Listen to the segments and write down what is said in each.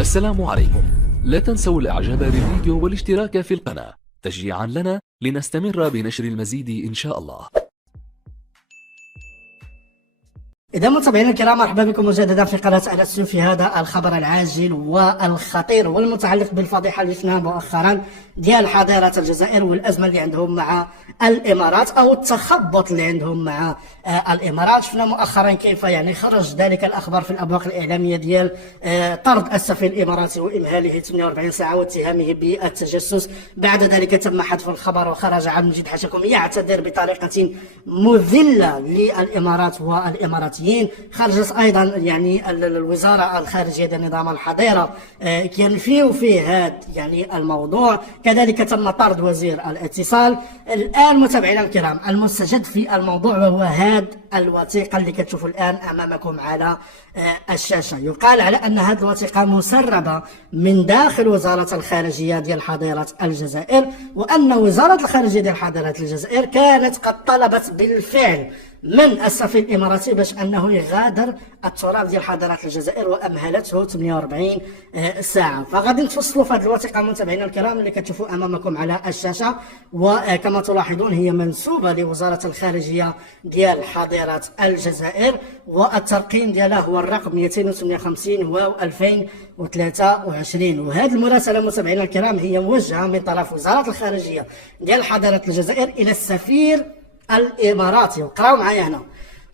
السلام عليكم. لا تنسوا الاعجاب بالفيديو والاشتراك في القناة تشجيعا لنا لنستمر بنشر المزيد ان شاء الله. إذا متابعينا الكرام، مرحبا بكم مجددا في قناة ألست في هذا الخبر العاجل والخطير والمتعلق بالفضيحة اللي شفناها مؤخرا ديال حضارة الجزائر والأزمة اللي عندهم مع الإمارات أو التخبط اللي عندهم مع الإمارات. شفنا مؤخرا كيف يعني خرج ذلك الأخبار في الأبواق الإعلامية ديال طرد السفير الإماراتي وإمهاله 48 ساعة واتهامه بالتجسس. بعد ذلك تم حذف الخبر وخرج عبد المجيد حشكم يعتذر بطريقة مذلة للإمارات والإماراتيين. خرجت ايضا يعني الوزاره الخارجيه ديال نظام الحضيره كينفيوا فيه هذا يعني الموضوع. كذلك تم طرد وزير الاتصال. الان متابعينا الكرام، المستجد في الموضوع وهو هذا الوثيقه اللي كتشوفوا الان امامكم على الشاشه. يقال على ان هذه الوثيقه مسربه من داخل وزاره الخارجيه ديال حضيره الجزائر، وان وزاره الخارجيه ديال حضيره الجزائر كانت قد طلبت بالفعل من السفير الاماراتي باش انه يغادر التراب ديال حضاره الجزائر وامهلته 48 ساعه. فغادي نتفصلوا في هذه الوثيقه متابعينا الكرام اللي كتشوفوا امامكم على الشاشه، وكما تلاحظون هي منسوبه لوزاره الخارجيه ديال حضاره الجزائر، والترقيم ديالها هو الرقم 258 واو 2023. وهذه المراسله متابعينا الكرام هي موجهه من طرف وزاره الخارجيه ديال حضاره الجزائر الى السفير الاماراتي. وقراو معايا هنا: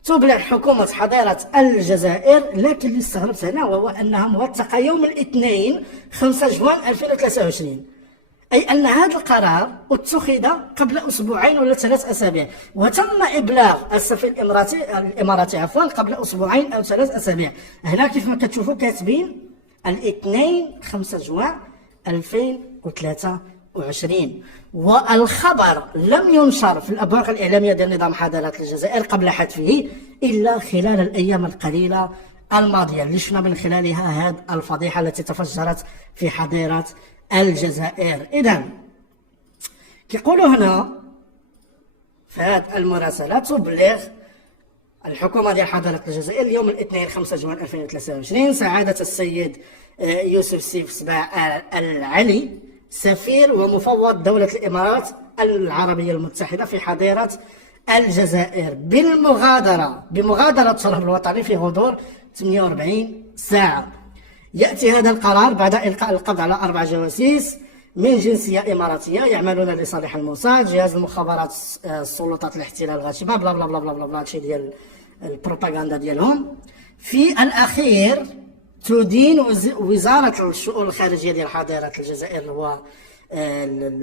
تبلغ حكومه حضاره الجزائر، لكن اللي استغربت هنا وهو انها موثقه يوم الاثنين 5 جوان 2023، اي ان هذا القرار اتخذ قبل اسبوعين ولا 3 اسابيع، وتم ابلاغ السفير الاماراتي قبل اسبوعين او 3 اسابيع. هنا كيف ما كتشوفوا كاتبين الاثنين 5 جوان 2023. والخبر لم ينشر في الابواق الاعلاميه ديال نظام حضاره الجزائر قبل حذفه الا خلال الايام القليله الماضيه اللي شفنا من خلالها هذه الفضيحه التي تفجرت في حضاره الجزائر. اذا كيقولوا هنا في هذه المراسله: تبلغ الحكومه ديال حضاره الجزائر اليوم الاثنين 5 جوان 2023 سعاده السيد يوسف سيف سباع العلي، سفير ومفوض دولة الإمارات العربية المتحدة في حضارة الجزائر، بمغادرة التراب الوطني في غضون 48 ساعة. يأتي هذا القرار بعد إلقاء القبض على 4 جواسيس من جنسية إماراتية يعملون لصالح الموساد، جهاز المخابرات، السلطات الاحتلال الغاشمة، بلا بلا بلا بلا بلا بلا، هادشي ديال البروباغندا ديالهم. في الأخير تدين وزارة الشؤون الخارجية ديال حضارة الجزائر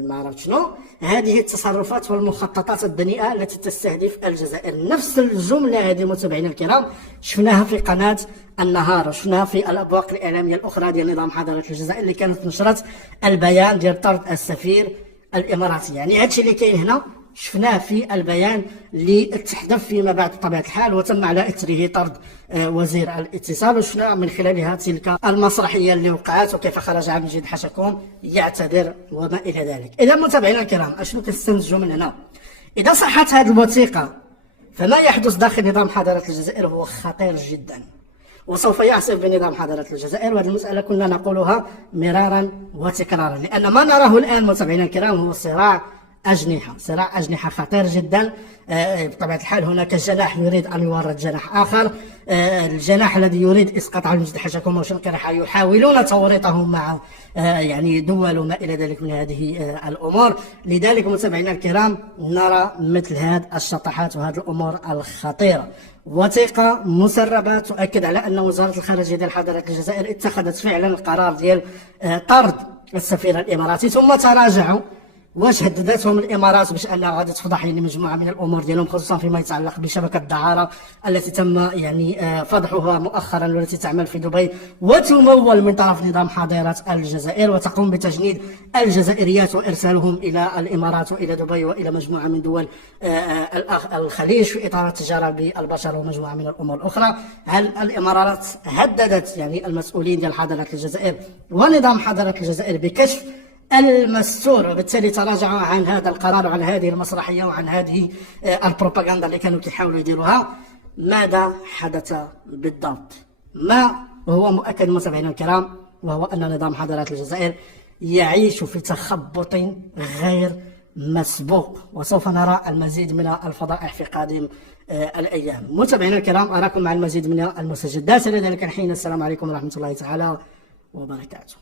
ما عرفت شنو هذه التصرفات والمخططات الدنيئة التي تستهدف الجزائر. نفس الجملة هذه متابعينا الكرام شفناها في قناة النهار، وشفناها في الأبواق الإعلامية الأخرى ديال نظام حضارة الجزائر اللي كانت نشرت البيان ديال طرد السفير الإماراتي. يعني هادشي اللي كاين هنا شفناه في البيان اللي تحذف فيما بعد بطبيعه الحال، وتم على اثره طرد وزير الاتصال، وشفنا من خلالها تلك المسرحيه اللي وقعت وكيف خرج عبد المجيد حشكم يعتذر وما الى ذلك. اذا متابعينا الكرام، اشنو كنستنتجوا من هنا؟ اذا صحت هذه الوثيقه فما يحدث داخل نظام حضاره الجزائر هو خطير جدا، وسوف يعصف بنظام حضاره الجزائر. وهذه المساله كنا نقولها مرارا وتكرارا، لان ما نراه الان متابعينا الكرام هو صراع أجنحة خطير جدا. بطبيعة الحال هناك جناح يريد أن يورد جناح آخر، الجناح الذي يريد إسقاط عبد المجيد حشكم وشنقيرة يحاولون توريطهم مع يعني دول وما إلى ذلك من هذه الأمور. لذلك متابعينا الكرام نرى مثل هذه الشطحات وهذه الأمور الخطيرة. وثيقة مسربة تؤكد على أن وزارة الخارجية ديال حضارة الجزائر اتخذت فعلا القرار ديال طرد السفير الإماراتي، ثم تراجعوا واش هددتهم الامارات باش انها غادي تفضح يعني مجموعه من الامور ديالهم، خصوصا فيما يتعلق بشبكه الدعاره التي تم يعني فضحها مؤخرا والتي تعمل في دبي وتمول من طرف نظام حضاره الجزائر، وتقوم بتجنيد الجزائريات وارسالهم الى الامارات والى دبي والى مجموعه من دول الخليج في اطار التجاره بالبشر ومجموعه من الامور الاخرى. هل الامارات هددت يعني المسؤولين ديال حضاره الجزائر ونظام حضاره الجزائر بكشف المستور، وبالتالي تراجعوا عن هذا القرار وعن هذه المسرحية وعن هذه البروباغندا اللي كانوا يحاولوا يديروها؟ ماذا حدث بالضبط؟ ما هو مؤكد متابعينا الكرام وهو أن نظام حضارات الجزائر يعيش في تخبط غير مسبوق، وسوف نرى المزيد من الفضائح في قادم الأيام. متابعينا الكرام، أراكم مع المزيد من المستجدات. لذلك الحين السلام عليكم ورحمة الله تعالى وبركاته.